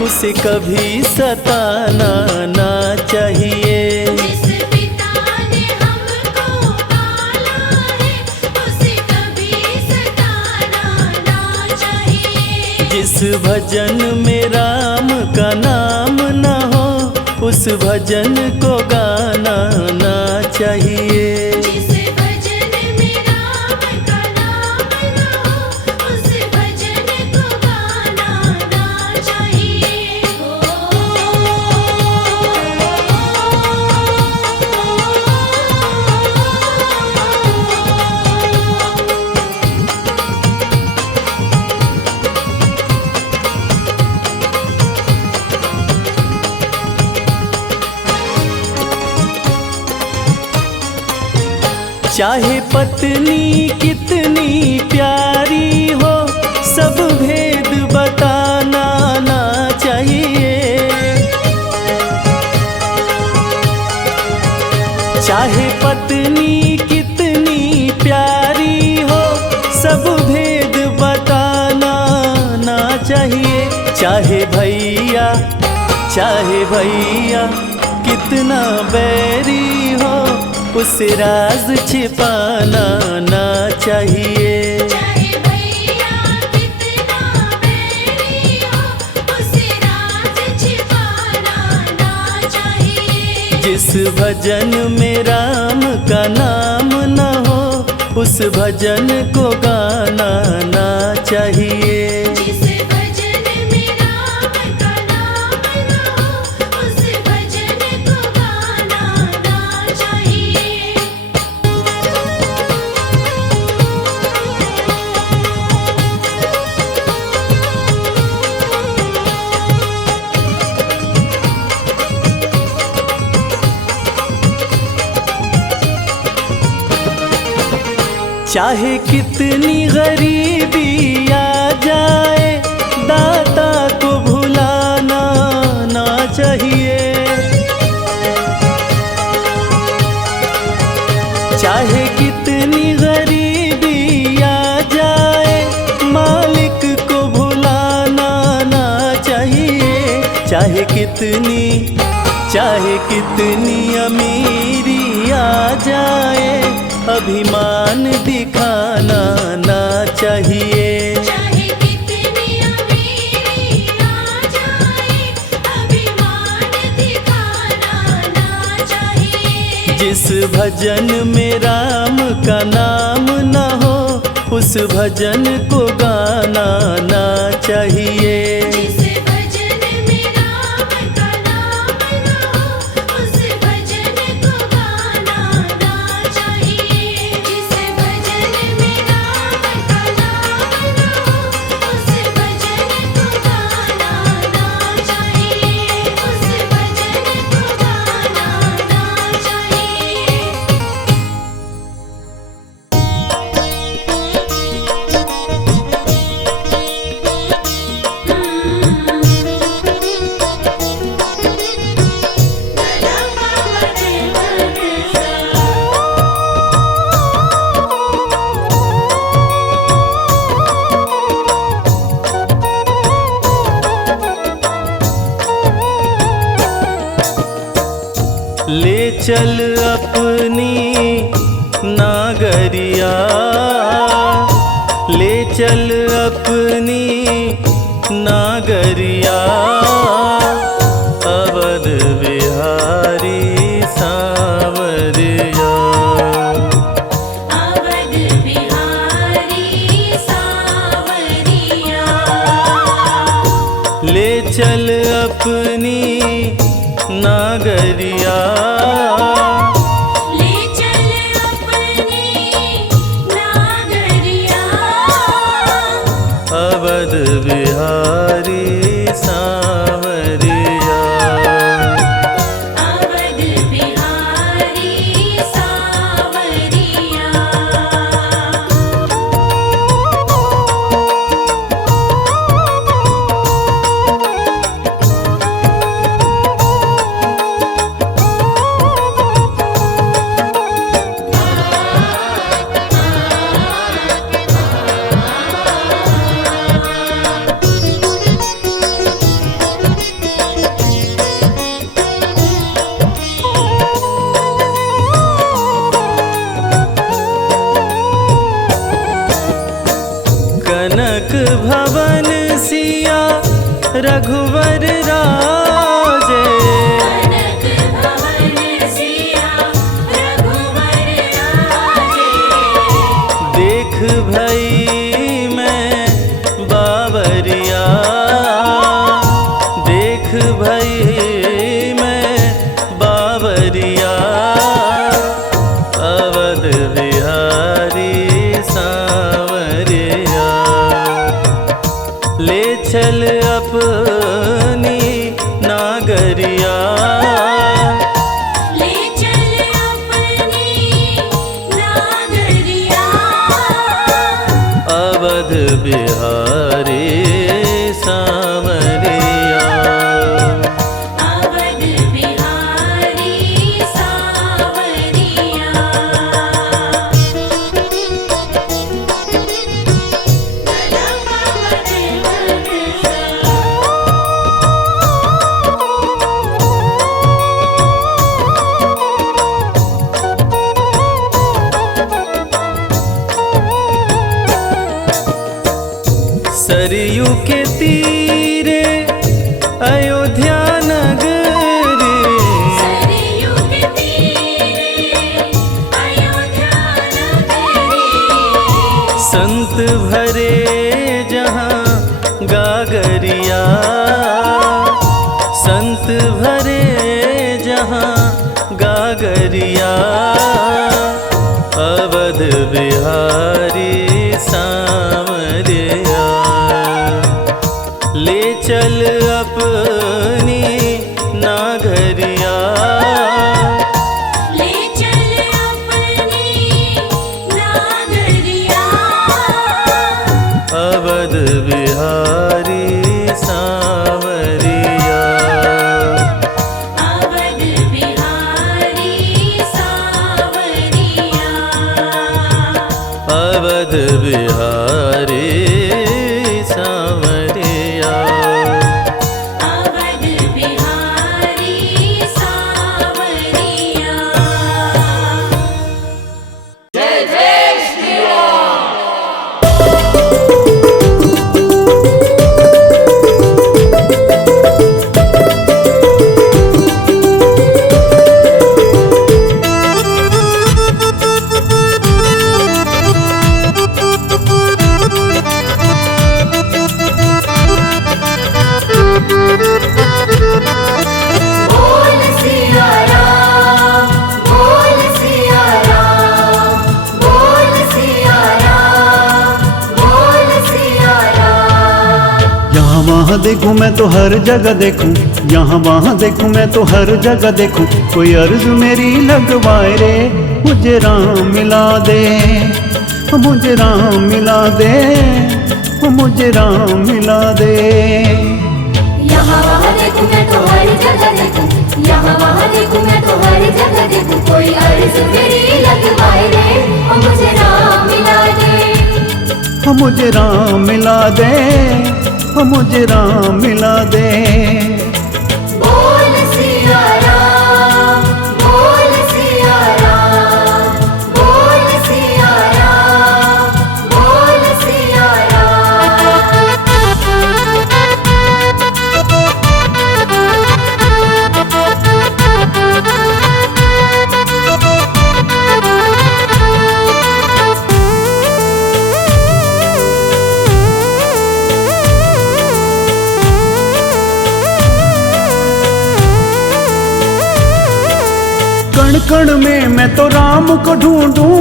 उसे कभी सताना ना चाहिए। जिस पिता ने हमको पाला है, उसे कभी सताना ना चाहिए। जिस भजन में राम का नाम न हो, उस भजन को गाना ना चाहिए। जिस भजन में राम का नाम न हो, उस भजन को गाना ना चाहिए। चाहे पत्नी कितनी प्यारी हो, सब भेद बताना ना चाहिए। चाहे पत्नी कितनी प्यारी हो, सब भेद बताना ना चाहिए। चाहे भैया कितना बैरी हो, उसे राज छिपाना ना चाहिए। चाहे भैया कितना बैरी हो, उसे राज छिपाना ना चाहिए। जिस भजन में राम का नाम न हो, उस भजन को गाना ना चाहिए। जिस भजन में राम का नाम न हो, उस भजन को गाना ना चाहिए। चाहे कितनी गरीबी आ जाए, दाता को भुलाना ना चाहिए। चाहे कितनी गरीबी आ जाए, मालिक को भुलाना ना चाहिए। चाहे कितनी अमीरी आ जाए, अभिमान दिखाना ना चाहिए। चाहे कितनी अमीरी आ जाए, अभिमान दिखाना ना चाहिए। जिस भजन में राम का नाम न हो, उस भजन को गाना ना चाहिए। जिस भजन में राम का नाम न हो, उस भजन को गाना ना चाहिए। जिस भजन में राम का नाम न हो, उस भजन को गाना ना चाहिए। उस भजन को गाना ना चाहिए। ले चल अपनी नागरिया, ले चल अपनी नागरिया, अवध बिहारी सांवरिया। अवध बिहारी सांवरिया, ले चल अपनी नागरिया, ले चल अपनी नागरिया, अवध बिहारी सांवरिया। अवध बिहारी सांवरिया। कनक भवन सिया रघुवर राजे, कनक भवन सिया रघुवर राजे, देख भई मैं बाबरिया, देख भई मैं बाबरिया, अवध बिहारी सांवरिया। ले चल अपनी नागरिया, ले चल अपनी नागरिया, अवध बिहारी सांवरिया। अवध बिहारी सांवरिया। सरयू के तीरे अयोध्या नगरी, सरयू के तीरे अयोध्या नगरी, संत भरे जहाँ गागरिया, संत भरे जहाँ गागरिया, अवध बिहारी सांवरिया। ले चल अपनी नागरिया, ले चल अपनी नागरिया, अवध बिहारी सांवरिया। अवध बिहारी सांवरिया। अवध बिहारी सांवरिया। अवध बिहारी सांवरिया। बोल सिया राम, बोल सिया राम, बोल सिया राम, बोल सिया राम। यहाँ वहाँ देखूं मैं तो हर जगह देखूं, यहाँ वहाँ देखूं मैं तो हर जगह देखूं, कोई अर्ज मेरी लगवाए रे, मुझे राम मिला दे, मुझे राम मिला दे, मुझे राम मिला दे। यहाँ वहाँ देखूं मैं तो हर जगह देखूं, यहाँ वहाँ देखूं मैं तो हर जगह देखूं, कोई अर्ज मेरी लगवाए रे, ओ मुझे राम मिला दे, मुझे राम मिला दे, मुझे राम मिला दे। बोल सिया राम, कण कण में मैं तो राम को ढूंढूं,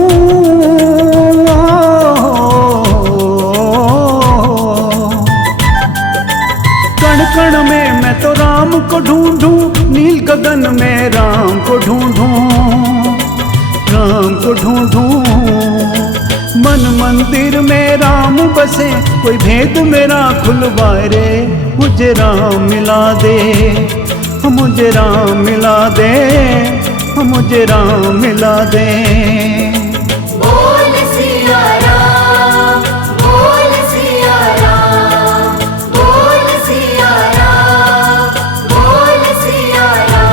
कण कण में मैं तो राम को ढूंढूं, नील गगन में राम को ढूंढूं, राम को ढूंढूं। मन मंदिर में राम बसे, कोई भेद मेरा खुलवाए रे, मुझे राम मिला दे, मुझे राम मिला दे, मुझे राम मिला दे। बोल सिया राम, बोल सिया राम, बोल सिया राम, बोल सिया राम।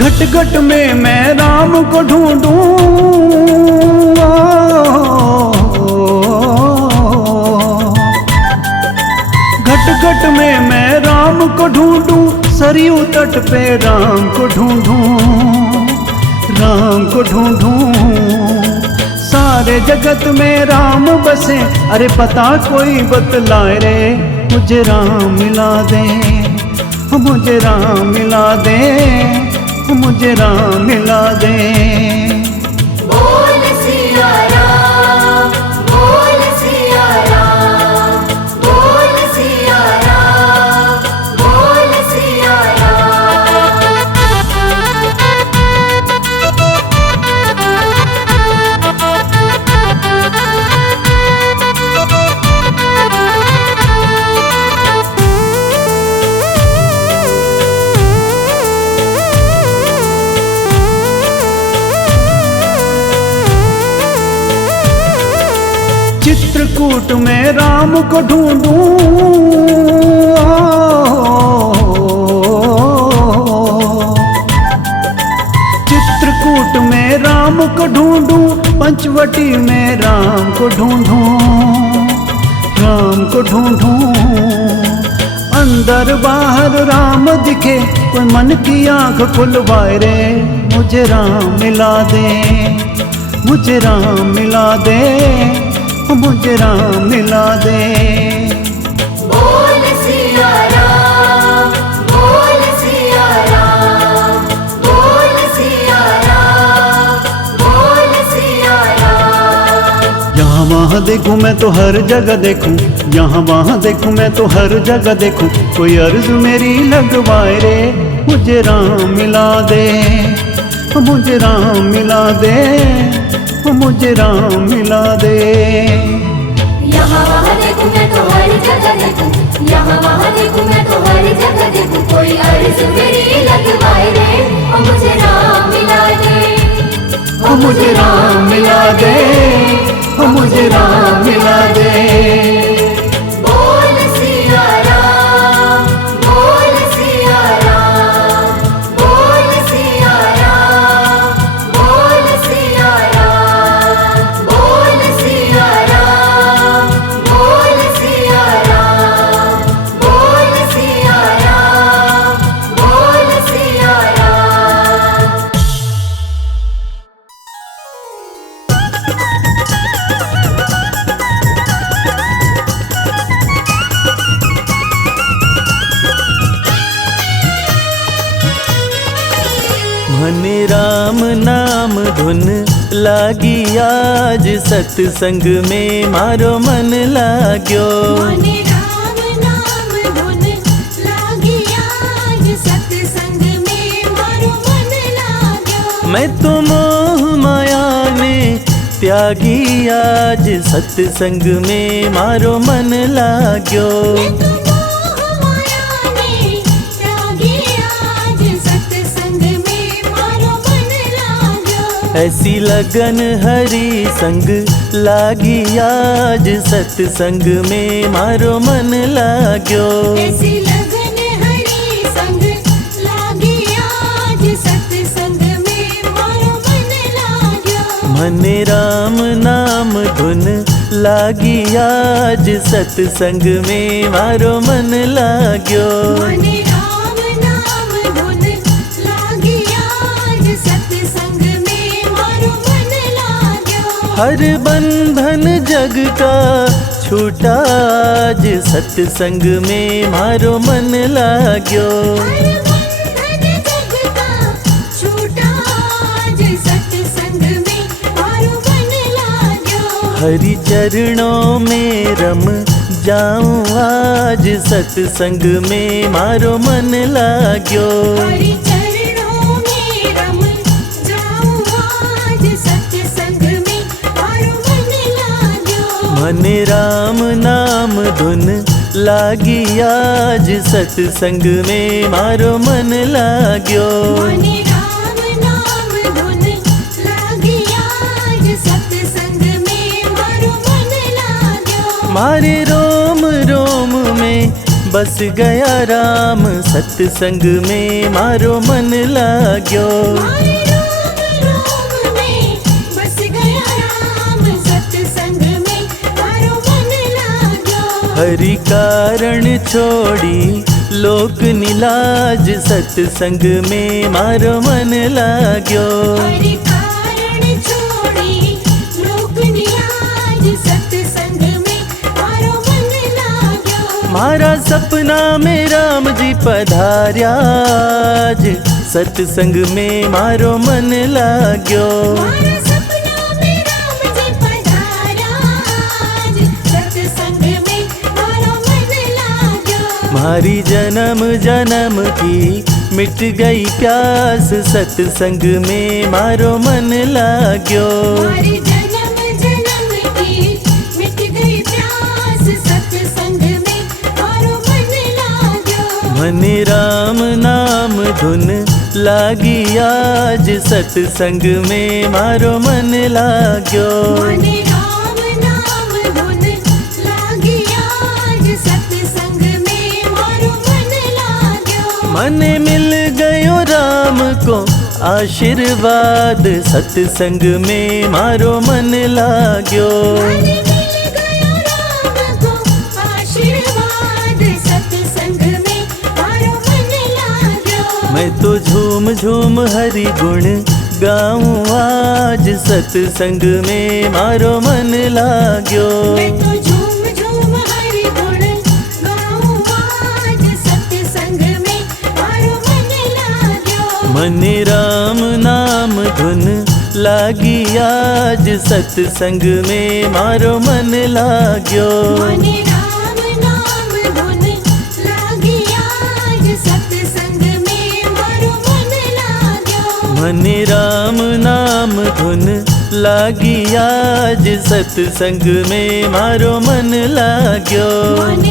घट घट में मैं राम को ढूंढूं, घट घट में मैं राम को ढूंढूं, सरयू तट पे राम को ढूंढूं, राम को ढूंढूं। सारे जगत में राम बसे, अरे पता कोई बतलाए रे, मुझे राम मिला दे, मुझे राम मिला दे, मुझे राम मिला दे। बोल सिया राम, बोल सिया राम, बोल सिया राम, बोल सिया राम। चित्रकूट में राम को ढूंढूं, चित्रकूट में राम को ढूंढूं, पंचवटी में राम को ढूंढूं, राम को ढूंढूं। अंदर बाहर राम दिखे, कोई मन की आंख खुलवाए रे, मुझे राम मिला दे, मुझे राम मिला दे, मुझे राम मिला दे। बोल सिया राम, बोल सिया राम, बोल सिया राम, बोल सिया राम। यहाँ वहाँ देखूं मैं तो हर जगह देखूं, यहाँ वहाँ देखूं मैं तो हर जगह देखूं, कोई अर्ज मेरी लगवाए रे, मुझे राम मिला दे, मुझे राम मिला दे, मुझे राम मिला दे। यहाँ वहाँ देखूं मैं तो हर जगह देखूं, यहाँ वहाँ देखूं मैं तो हर जगह देखूं, कोई अर्ज मेरी लगवाए रे, ओ मुझे राम मिला दे, ओ मुझे राम मिला दे, मुझे राम मिला दे। बोल सिया राम, बोल सिया राम, बोल सिया राम, बोल सिया राम, बोल सिया राम, बोल सिया राम, बोल सिया राम, बोल सिया राम। मने राम नाम धुन लागी आज, सत्संग में मारो मन लाग्यो। मने राम नाम धुन लागी आज, सत्संग में मारो मन लाग्यो। मैं तो मोह माया ने त्यागी आज, सत्संग में मारो मन लाग्यो। मैं तो मोह माया ने त्यागी आज, सत्संग में मारो मन लाग्यो। ऐसी लगन हरी संग लागी आज, सत्संग में मारो मन लाग्यो। ऐसी लगन हरी संग लागी आज, सत्संग में मारो मन लाग्यो। मने राम नाम नाम धुन लागी आज सत्संग में मारो मन लाग्यो। मने राम नाम धुन लागी आज सत्संग में मारो मन लाग्यो। हर बंधन जग का छूटा आज सत्संग में मारो मन लाग्यो। हर बंधन जग का छूटा आज सत्संग में मारो मन लाग्यो। हरि चरणों में रम जाऊं आज सत्संग में मारो मन लाग्यो। हरि चरणों में रम जाऊं आज सत्संग में मारो मन लाग्यो। मने राम नाम धुन लागी आज सत्संग में मारो मन लाग्यो। मने राम नाम धुन लागी आज सत्संग में मारो मन लाग्यो। मारे रोम रोम में बस गया राम सत्संग में मारो मन लाग्यो। मारे रोम रोम में बस गया राम सत्संग में मारो मन लाग्यो। हरि कारण छोड़ी लोक निलाज सत्संग में मारो मन लाग्यो। हरि कारण छोड़ी लोक निराज सत्संग में मारो मन लाग्यो। मारा सपना में राम जी पधार्या आज सत्संग में मारो मन लाग्यो। मारा सपना में राम जी पधारा आज सत्संग में मारो मन लाग्यो। मारी जन्म जन्म की मिट गई प्यास सत्संग में मारो मन लाग्यो। हमारे जन्म जन्म की मिट गई प्यास सत्संग में मारो मन लाग्यो। मने राम नाम धुन लागी आज सत्संग में मारो मन लाग्यो। मने राम नाम धुन लागी आज सत्संग में मारो मन लाग्यो। मने मिल गयो राम को आशीर्वाद सत्संग में मारो मन लाग्यो। मने मिल गयो राम को आशीर्वाद सत्संग में मारो मन लाग्यो। मैं तो झूम झूम हरि गुण गाऊं आज सत्संग में मारो मन लाग्यो। मैं तो झूम झूम हरि गुण गाऊं आज सत्संग में मारो मन लाग्यो। मने राम नाम धुन लागी आज सत्संग में मारो मन लाग्यो। मने राम नाम धुन लागी आज सत्संग में मारो मन लाग्यो। मने राम नाम धुन लागी आज सत्संग में मारो मन लाग्यो। मने